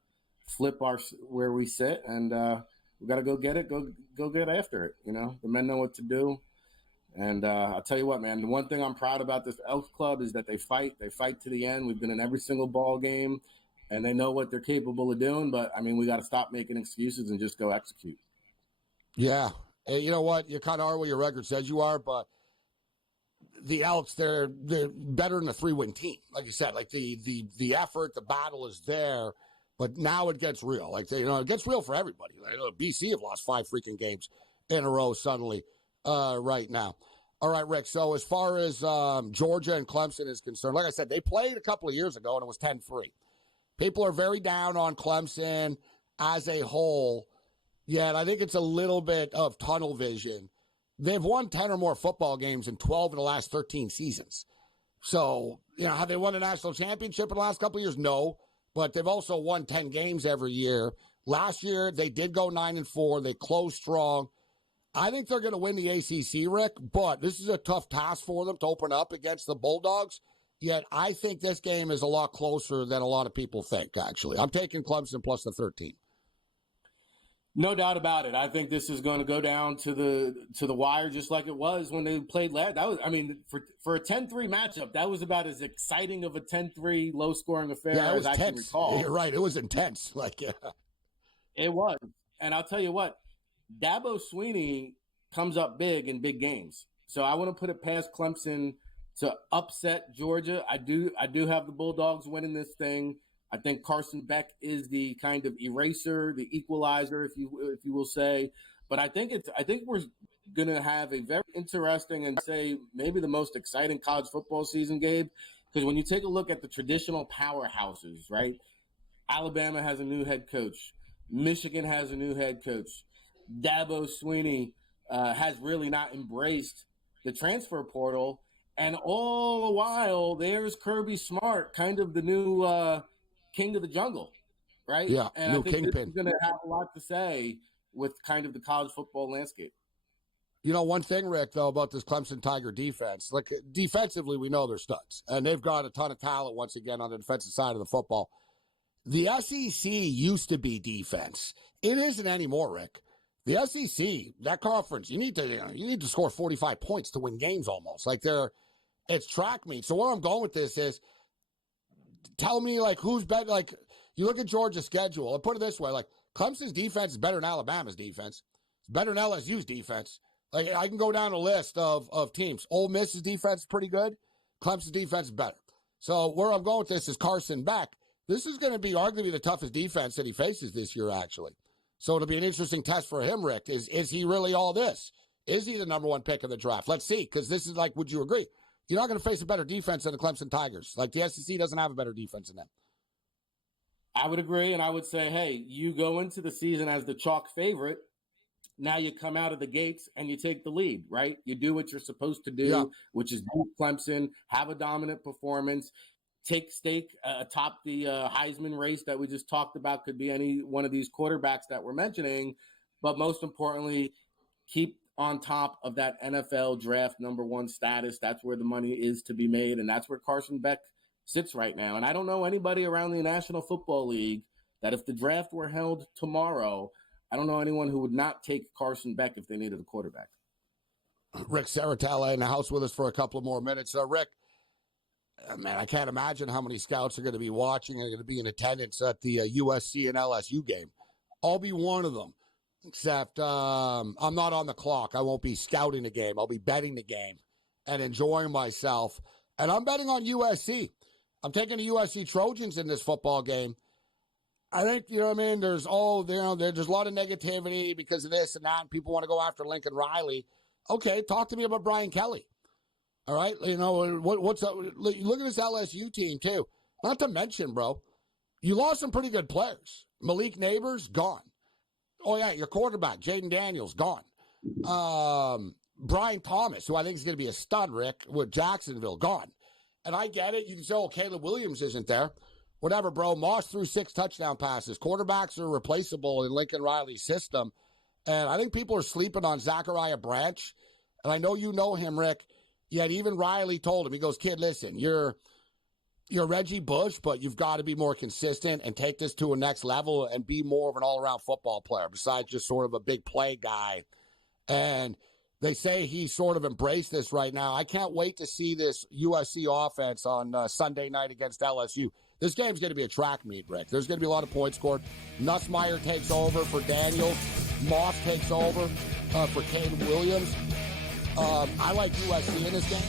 flip where we sit. And we got to go get it, go get after it. The men know what to do. And I'll tell you what, man, the one thing I'm proud about this Elks club is that they fight. They fight to the end. We've been in every single ball game, and they know what they're capable of doing. But, I mean, we got to stop making excuses and just go execute. Yeah. Hey, you know what? You kind of are what your record says you are, but the Elks, they're better than a 3-win team. Like you said, like the effort, the battle is there, but now it gets real. Like, it gets real for everybody. BC have lost 5 freaking games in a row suddenly. Right now. All right, Rick. So as far as Georgia and Clemson is concerned, like I said, they played a couple of years ago and it was 10-3. People are very down on Clemson as a whole, yet I think it's a little bit of tunnel vision. They've won 10 or more football games in 12 of the last 13 seasons. So, have they won a national championship in the last couple of years? No, but they've also won 10 games every year. Last year, they did go 9-4. They closed strong. I think they're going to win the ACC, Rick, but this is a tough task for them to open up against the Bulldogs. Yet I think this game is a lot closer than a lot of people think, actually. I'm taking Clemson plus the 13. No doubt about it. I think this is going to go down to the wire just like it was when they played last. That was, for a 10-3 matchup, that was about as exciting of a 10-3 low-scoring affair as I can recall. You're right. It was intense. It was. And I'll tell you what. Dabo Swinney comes up big in big games. So I want to put it past Clemson to upset Georgia. I do have the Bulldogs winning this thing. I think Carson Beck is the kind of eraser, the equalizer, if you will say. But I think we're going to have a very interesting and say maybe the most exciting college football season, Gabe, because when you take a look at the traditional powerhouses, right? Alabama has a new head coach. Michigan has a new head coach. Dabo Swinney has really not embraced the transfer portal. And all the while, there's Kirby Smart, kind of the new king of the jungle, right? Yeah, and new I think kingpin. This is going to have a lot to say with kind of the college football landscape. One thing, Rick, though, about this Clemson Tiger defense, defensively, we know they're studs. And they've got a ton of talent, once again, on the defensive side of the football. The SEC used to be defense. It isn't anymore, Rick. The SEC, that conference, you need to score 45 points to win games almost. It's track meet. So where I'm going with this is, tell me, who's better. You look at Georgia's schedule. I'll put it this way. Clemson's defense is better than Alabama's defense. It's better than LSU's defense. I can go down a list of teams. Ole Miss's defense is pretty good. Clemson's defense is better. So where I'm going with this is Carson Beck. This is going to be arguably the toughest defense that he faces this year, actually. So it'll be an interesting test for him, Rick. Is he really all this? Is he the number 1 pick in the draft? Let's see, because this is would you agree? You're not going to face a better defense than the Clemson Tigers. The SEC doesn't have a better defense than them. I would agree, and I would say, hey, you go into the season as the chalk favorite. Now you come out of the gates and you take the lead, right? You do what you're supposed to do, which is beat Clemson, have a dominant performance, take stake atop the Heisman race that we just talked about. Could be any one of these quarterbacks that we're mentioning, but most importantly, keep on top of that NFL draft number 1 status. That's where the money is to be made, and that's where Carson Beck sits right now. And I don't know anybody around the National Football League that if the draft were held tomorrow, I don't know anyone who would not take Carson Beck if they needed a quarterback. Rick Saratella in the house with us for a couple of more minutes. Rick, man, I can't imagine how many scouts are going to be watching and are going to be in attendance at the USC and LSU game. I'll be one of them, except I'm not on the clock. I won't be scouting the game. I'll be betting the game and enjoying myself. And I'm betting on USC. I'm taking the USC Trojans in this football game. I think, you know what I mean, there's a lot of negativity because of this and that, and people want to go after Lincoln Riley. Okay, talk to me about Brian Kelly. All right, you know, what's up? Look at this LSU team, too. Not to mention, bro, you lost some pretty good players. Malik Neighbors, gone. Oh, yeah, your quarterback, Jaden Daniels, gone. Brian Thomas, who I think is going to be a stud, Rick, with Jacksonville, gone. And I get it. You can say, oh, Caleb Williams isn't there. Whatever, bro. Moss threw 6 touchdown passes. Quarterbacks are replaceable in Lincoln Riley's system. And I think people are sleeping on Zachariah Branch. And I know you know him, Rick. Yet even Riley told him, he goes, kid, listen, you're Reggie Bush, but you've got to be more consistent and take this to a next level and be more of an all-around football player besides just sort of a big play guy. And they say he sort of embraced this right now. I can't wait to see this USC offense on Sunday night against LSU. This game's going to be a track meet, Rick. There's going to be a lot of points scored. Nussmeier takes over for Daniels. Moss takes over for Caleb Williams. I like USC in this game.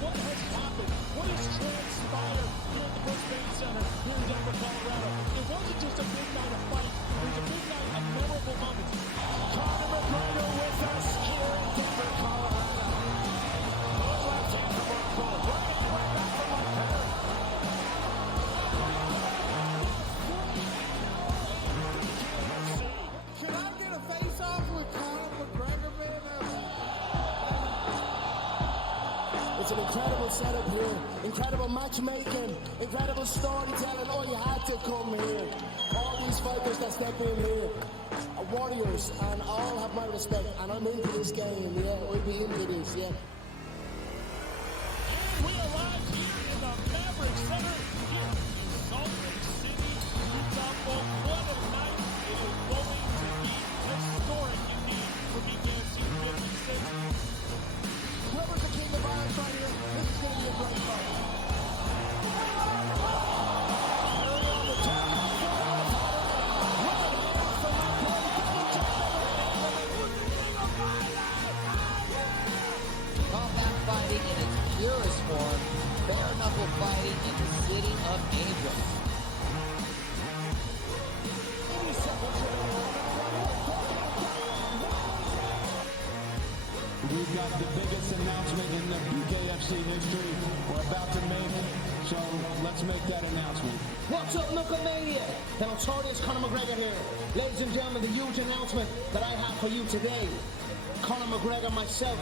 What has happened? What has transpired here at the Brisbane Center here in Denver, Colorado? It wasn't just a big night of fight. It was a big night of memorable moments. Conor McGregor with us here in Denver, Colorado. Those left hands are on goal. Right back from my head. Can I get a face-off with Conor McGregor, man? It's an incredible setup here, incredible matchmaking, incredible storytelling. Oh, you had to come here. All these fighters that step in here are warriors, and all have my respect. And I'm into this game, yeah. We'll be into this, yeah. And we arrive here in the Maverick Center here in Salt Lake City, Utah. Well, what a night it is going to be. Historic indeed for BKFC 56. Whoever's the king of violence right here, this is going to be a great fight. Combat fighting in its purest form, bare knuckle fighting in the city of angels. We've got the biggest announcement in the BKFC history we're about to make, so let's make that announcement. What's up, Knucklemania? The notorious Conor McGregor here. Ladies and gentlemen, the huge announcement that I have for you today. Conor McGregor, myself,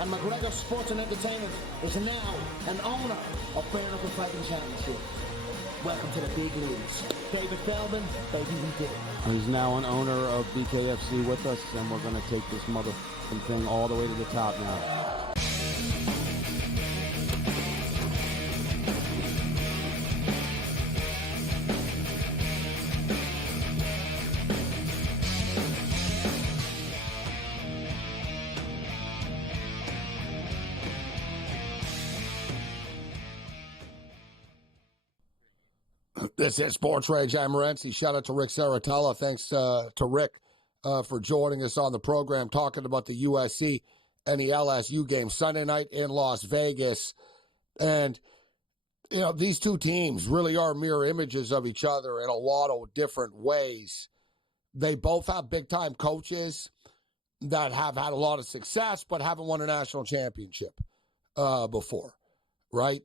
and McGregor Sports and Entertainment is now an owner of Bare Knuckle Fighting Championship. Welcome to the big leagues. David Feldman, baby, we did it. He's now an owner of BKFC with us, and we're going to take this motherfucking thing all the way to the top now. This is SportsRage. I'm Morency. Shout out to Rick Saratella. Thanks to Rick for joining us on the program, talking about the USC and the LSU game Sunday night in Las Vegas. And, you know, these two teams really are mirror images of each other in a lot of different ways. They both have big-time coaches that have had a lot of success but haven't won a national championship before, right?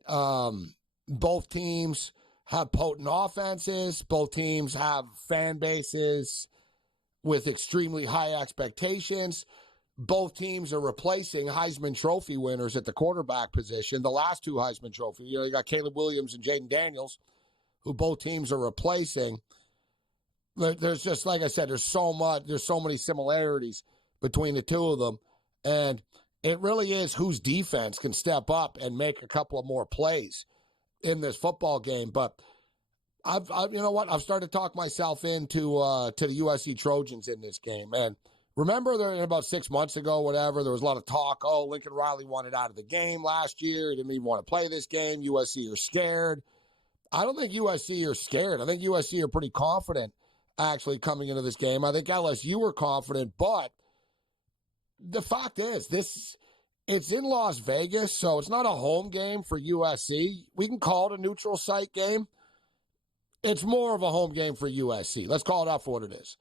Both teams have potent offenses. Both teams have fan bases with extremely high expectations. Both teams are replacing Heisman Trophy winners at the quarterback position. The last two Heisman Trophy, you got Caleb Williams and Jaden Daniels, who both teams are replacing. There's just, like I said, there's so many similarities between the two of them. And it really is whose defense can step up and make a couple of more plays in this football game. But I've you know what? I've started to talk myself into to the USC Trojans in this game. And Remember there about 6 months ago, whatever, there was a lot of talk. Oh, Lincoln Riley wanted out of the game last year. He didn't even want to play this game. USC are scared. I don't think USC are scared. I think USC are pretty confident actually coming into this game. I think LSU are confident, but the fact is it's in Las Vegas, so it's not a home game for USC. We can call it a neutral site game. It's more of a home game for USC. Let's call it out for what it is,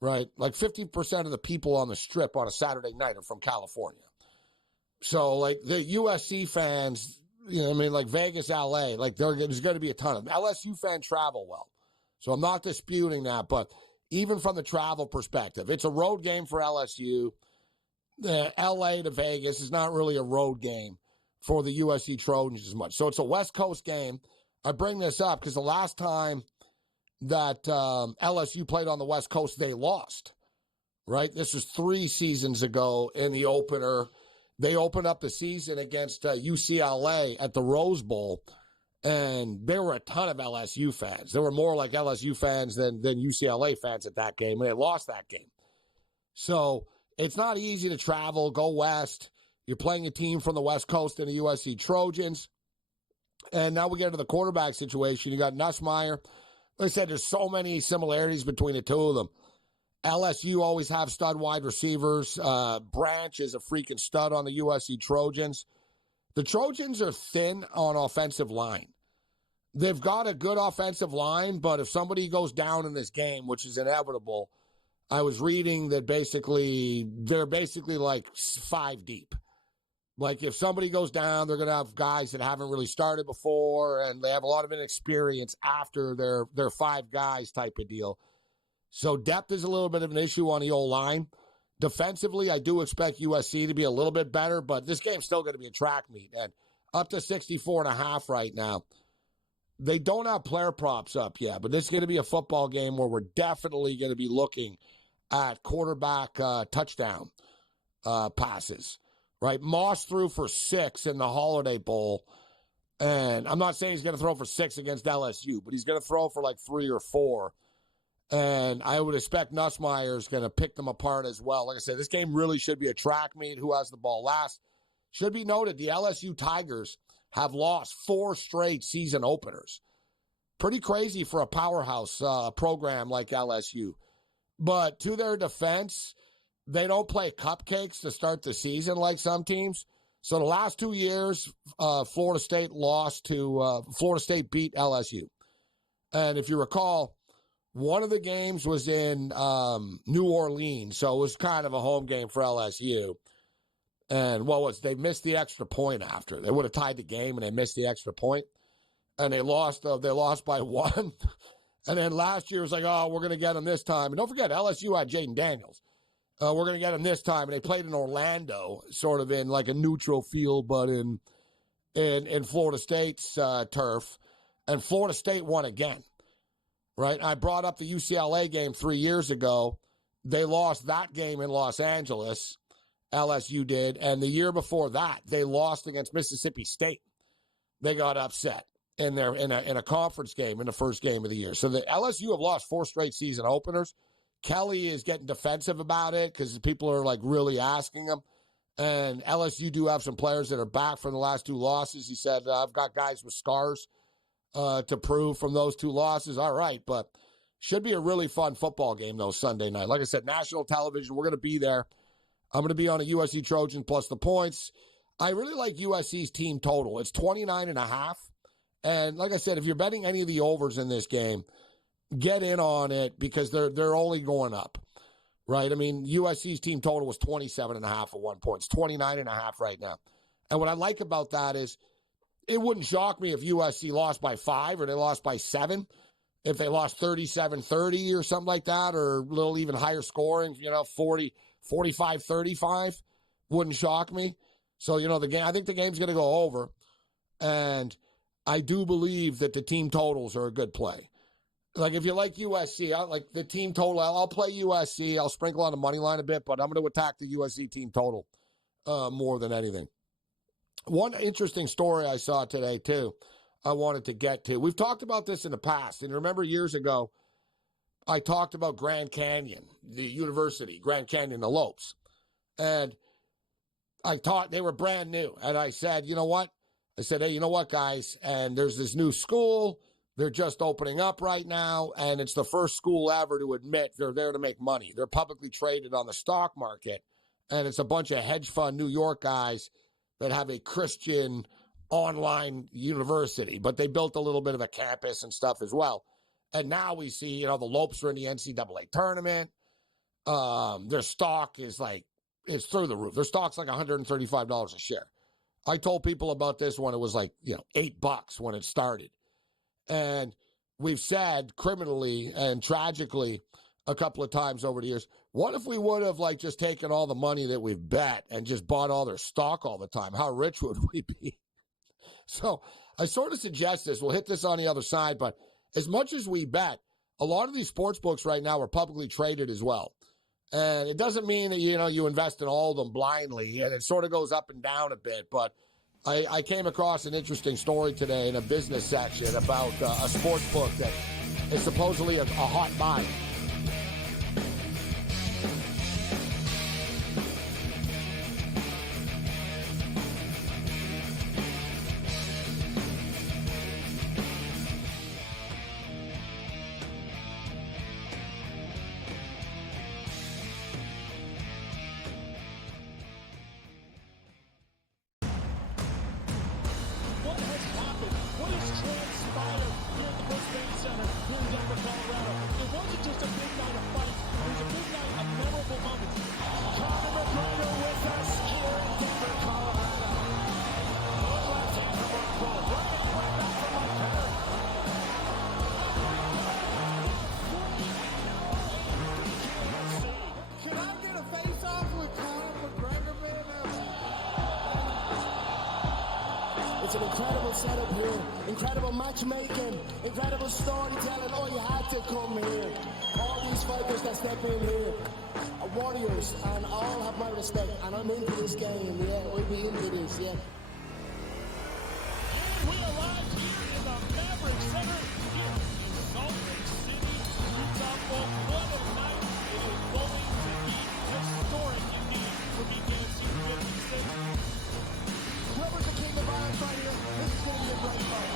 right? Like 50% of the people on the Strip on a Saturday night are from California. So, like, the USC fans, like Vegas, LA, like there's going to be a ton of them. LSU fans travel well. So I'm not disputing that, but even from the travel perspective, it's a road game for LSU. The LA to Vegas is not really a road game for the USC Trojans as much. So it's a West Coast game. I bring this up because the last time that LSU played on the West Coast, they lost, right? This was 3 seasons ago in the opener. They opened up the season against UCLA at the Rose Bowl, and there were a ton of LSU fans. There were more like LSU fans than UCLA fans at that game, and they lost that game. So it's not easy to travel, go west. You're playing a team from the West Coast and the USC Trojans. And now we get into the quarterback situation. You got Nussmeier. Like I said, there's so many similarities between the two of them. LSU always have stud wide receivers. Branch is a freaking stud on the USC Trojans. The Trojans are thin on offensive line. They've got a good offensive line, but if somebody goes down in this game, which is inevitable, I was reading that they're basically like 5 deep. Like if somebody goes down, they're going to have guys that haven't really started before, and they have a lot of inexperience after their 5 guys type of deal. So depth is a little bit of an issue on the O-line. Defensively, I do expect USC to be a little bit better, but this game's still going to be a track meet. And up to 64.5 right now. They don't have player props up yet, but this is going to be a football game where we're definitely going to be looking at quarterback touchdown passes, right? Moss threw for 6 in the Holiday Bowl, and I'm not saying he's going to throw for 6 against LSU, but he's going to throw for like 3 or 4. And I would expect Nussmeier is going to pick them apart as well. Like I said, this game really should be a track meet. Who has the ball last? Should be noted, the LSU Tigers have lost 4 straight season openers. Pretty crazy for a powerhouse program like LSU. But to their defense, they don't play cupcakes to start the season like some teams. So the last 2 years, Florida State beat LSU. And if you recall, one of the games was in New Orleans, so it was kind of a home game for LSU. And they missed the extra point after. They would have tied the game, and they missed the extra point. And they lost by 1. And then last year it was like, oh, we're going to get them this time. And don't forget, LSU had Jaden Daniels. We're going to get them this time. And they played in Orlando, sort of in like a neutral field, but in Florida State's turf. And Florida State won again. Right? I brought up the UCLA game 3 years ago. They lost that game in Los Angeles. LSU did. And the year before that, they lost against Mississippi State. They got upset in a conference game in the first game of the year. So the LSU have lost 4 straight season openers. Kelly is getting defensive about it because people are like really asking him. And LSU do have some players that are back from the last 2 losses. He said, I've got guys with scars to prove from those 2 losses. All right, but should be a really fun football game, though, Sunday night. Like I said, national television, we're going to be there. I'm going to be on a USC Trojan plus the points. I really like USC's team total. It's 29.5. And like I said, if you're betting any of the overs in this game, get in on it because they're only going up, right? I mean, USC's team total was 27.5 at one point. It's 29.5 right now. And what I like about that is it wouldn't shock me if USC lost by 5 or they lost by 7. If they lost 37-30 or something like that, or a little even higher scoring, 45-35, wouldn't shock me. So, the game, I think the game's going to go over. And I do believe that the team totals are a good play. Like, if you like USC, I like the team total. I'll play USC. I'll sprinkle on the money line a bit, but I'm going to attack the USC team total more than anything. One interesting story I saw today, too, I wanted to get to. We've talked about this in the past. And remember years ago, I talked about Grand Canyon, the university, Grand Canyon, the Lopes. And they were brand new. And I said, you know what? I said, hey, you know what, guys? And there's this new school. They're just opening up right now. And it's the first school ever to admit they're there to make money. They're publicly traded on the stock market. And it's a bunch of hedge fund New York guys that have a Christian online university. But they built a little bit of a campus and stuff as well. And now we see, the Lopes are in the NCAA tournament. Their stock is it's through the roof. Their stock's like $135 a share. I told people about this when it was $8 when it started. And we've said criminally and tragically a couple of times over the years, what if we would have just taken all the money that we've bet and just bought all their stock all the time? How rich would we be? So I sort of suggest this. We'll hit this on the other side, but as much as we bet, a lot of these sports books right now are publicly traded as well. And it doesn't mean that, you invest in all of them blindly, and it sort of goes up and down a bit. But I came across an interesting story today in a business section about a sports book that is supposedly a hot buy. What has happened? What has transpired here at the Brisbane Center here in Denver, Colorado? It wasn't just a big night of fights. It was a big night of memorable moments. Conor McGregor with us here in Denver, Colorado. Left hand from Rockhold. Right back from Mike Perry. Can I get a face-off with Conor McGregor, man? It's an incredible setup here, incredible matchmaking, incredible storytelling. Oh, you had to come here. All these fighters that step in here are warriors, and all have my respect. And I'm into this game, yeah. We'll be into this, yeah. And we arrive here in the Maverick Center here in Salt Lake City, Utah. Well, what a night it is going to be. Historic indeed for BKFC 56. Whoever's the king of violence right here, this is going to be a great fight.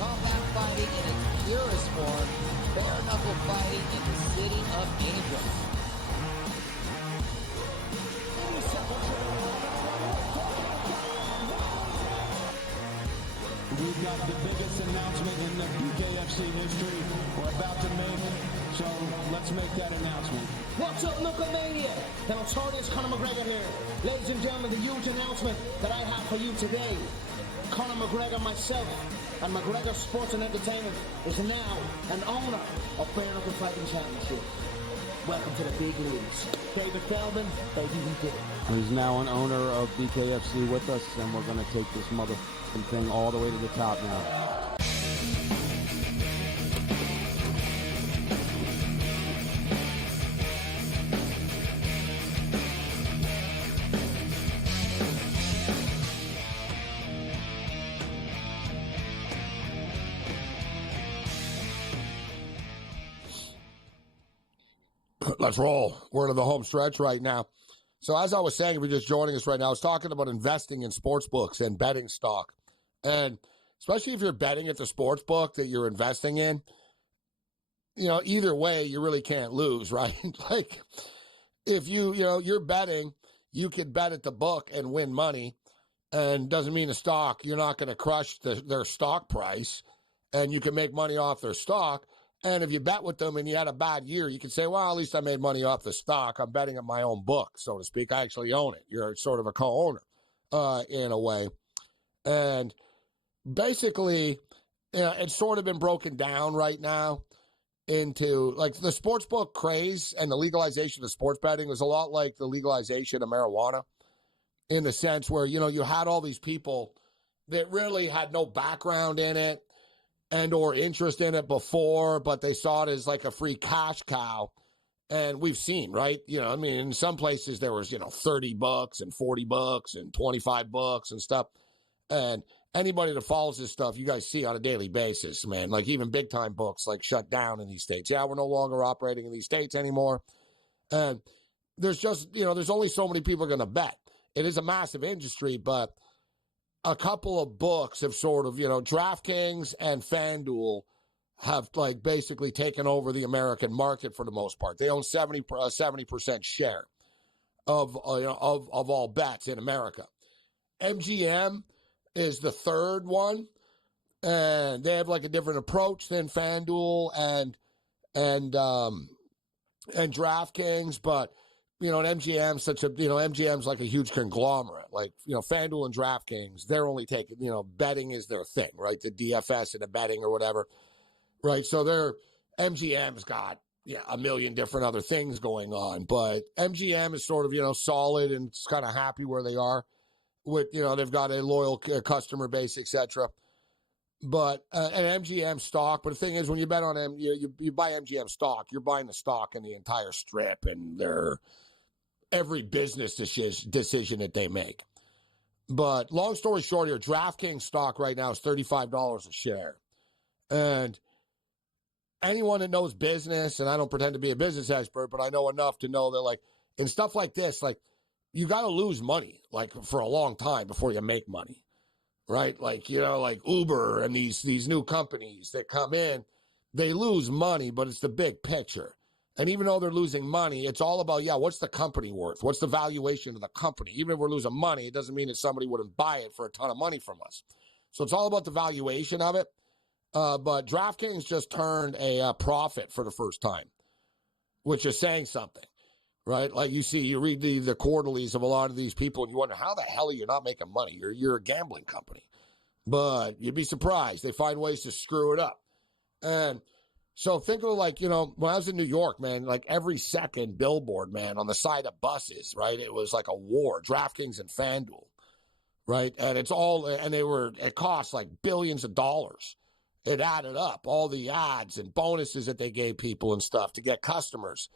Combat fighting in its purest form, bare knuckle fighting in the city of angels. We've got the biggest announcement in the BKFC history we're about to make, so let's make that announcement. What's up, Knucklemania? The notorious Conor McGregor here. Ladies and gentlemen, the huge announcement that I have for you today. Conor McGregor, myself, and McGregor Sports and Entertainment is now an owner of Bare Knuckle Fighting Championship. Welcome to the big leagues. David Feldman, baby, we did it. He's now an owner of BKFC with us, and we're going to take this motherfucking thing all the way to the top now. Let's roll. We're into the home stretch right now. So as I was saying, if you're just joining us right now, I was talking about investing in sports books and betting stock. And especially if you're betting at the sports book that you're investing in, either way, you really can't lose, right? Like if you're betting, you could bet at the book and win money. And doesn't mean a stock, you're not going to crush their stock price, and you can make money off their stock. And if you bet with them and you had a bad year, you can say, well, at least I made money off the stock. I'm betting at my own book, so to speak. I actually own it. You're sort of a co-owner in a way. And basically, it's sort of been broken down right now into, like, the sports book craze and the legalization of sports betting was a lot like the legalization of marijuana, in the sense where, you had all these people that really had no background in it and or interest in it before, but they saw it as like a free cash cow. And we've seen, right? I mean, in some places there was, $30 and $40 and $25 and stuff. And anybody that follows this stuff, you guys see on a daily basis, man. Like even big time books like shut down in these states. Yeah, we're no longer operating in these states anymore. And there's just, there's only so many people are going to bet. It is a massive industry, but a couple of books have sort of, DraftKings and FanDuel have like basically taken over the American market for the most part. They own 70% share of all bets in America. MGM is the third one, and they have like a different approach than FanDuel and DraftKings, but and MGM's MGM's like a huge conglomerate. Like, FanDuel and DraftKings, they're only taking, betting is their thing, right? The DFS and the betting or whatever. Right, so MGM's got a million different other things going on, but MGM is sort of solid and it's kind of happy where they are with they've got a loyal customer base, etc. But an MGM stock. But the thing is, when you bet on you buy MGM stock, you're buying the stock in the entire strip and their every business decision that they make. But long story short, here, DraftKings stock right now is $35 a share, and anyone that knows business, and I don't pretend to be a business expert, but I know enough to know that, like, in stuff like this, like, you got to lose money, like, for a long time before you make money, right? Like, like Uber and these new companies that come in, they lose money, but it's the big picture. And even though they're losing money, it's all about, what's the company worth? What's the valuation of the company? Even if we're losing money, it doesn't mean that somebody wouldn't buy it for a ton of money from us. So it's all about the valuation of it. But DraftKings just turned a profit for the first time, which is saying something, right? Like you read the quarterlies of a lot of these people and you wonder, how the hell are you not making money? You're a gambling company. But you'd be surprised. They find ways to screw it up. And so think of like, when I was in New York, man, like every second billboard, man, on the side of buses, right? It was like a war, DraftKings and FanDuel, right? And it cost like billions of dollars. It added up, all the ads and bonuses that they gave people and stuff to get customers.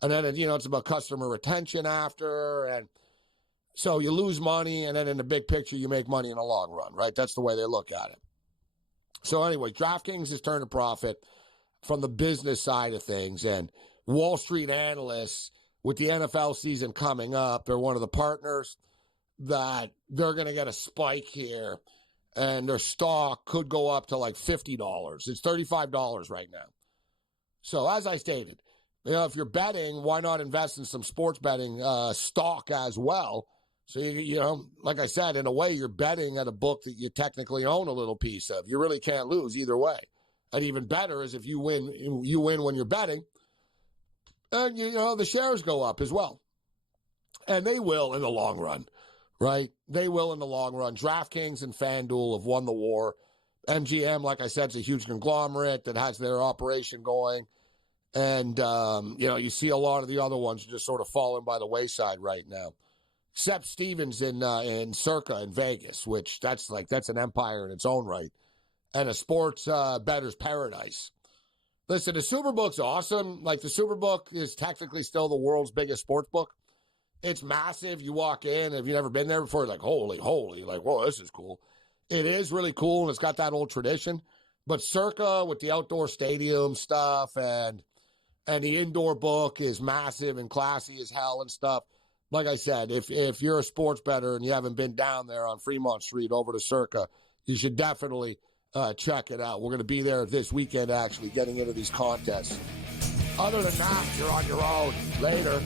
And then, it's about customer retention after. And so you lose money, and then in the big picture, you make money in the long run, right? That's the way they look at it. So anyway, DraftKings has turned a profit from the business side of things. And Wall Street analysts, with the NFL season coming up, they're one of the partners that they're going to get a spike here. And their stock could go up to like $50. It's $35 right now. So as I stated, if you're betting, why not invest in some sports betting stock as well? So, like I said, in a way, you're betting at a book that you technically own a little piece of. You really can't lose either way. And even better is if you win when you're betting, and, the shares go up as well. And they will in the long run. Right? They will in the long run. DraftKings and FanDuel have won the war. MGM, like I said, is a huge conglomerate that has their operation going. And, you see a lot of the other ones just sort of falling by the wayside right now. Except Stevens in Circa in Vegas, which that's an empire in its own right. And a sports bettor's paradise. Listen, the Superbook's awesome. Like, the Superbook is technically still the world's biggest sports book. It's massive. You walk in, if you've never been there before, you're like, holy, like, whoa, this is cool. It is really cool, and it's got that old tradition. But Circa, with the outdoor stadium stuff and the indoor book, is massive and classy as hell and stuff. Like I said, if you're a sports bettor and you haven't been down there on Fremont Street over to Circa, you should definitely check it out. We're going to be there this weekend, actually, getting into these contests. Other than that, you're on your own. Later.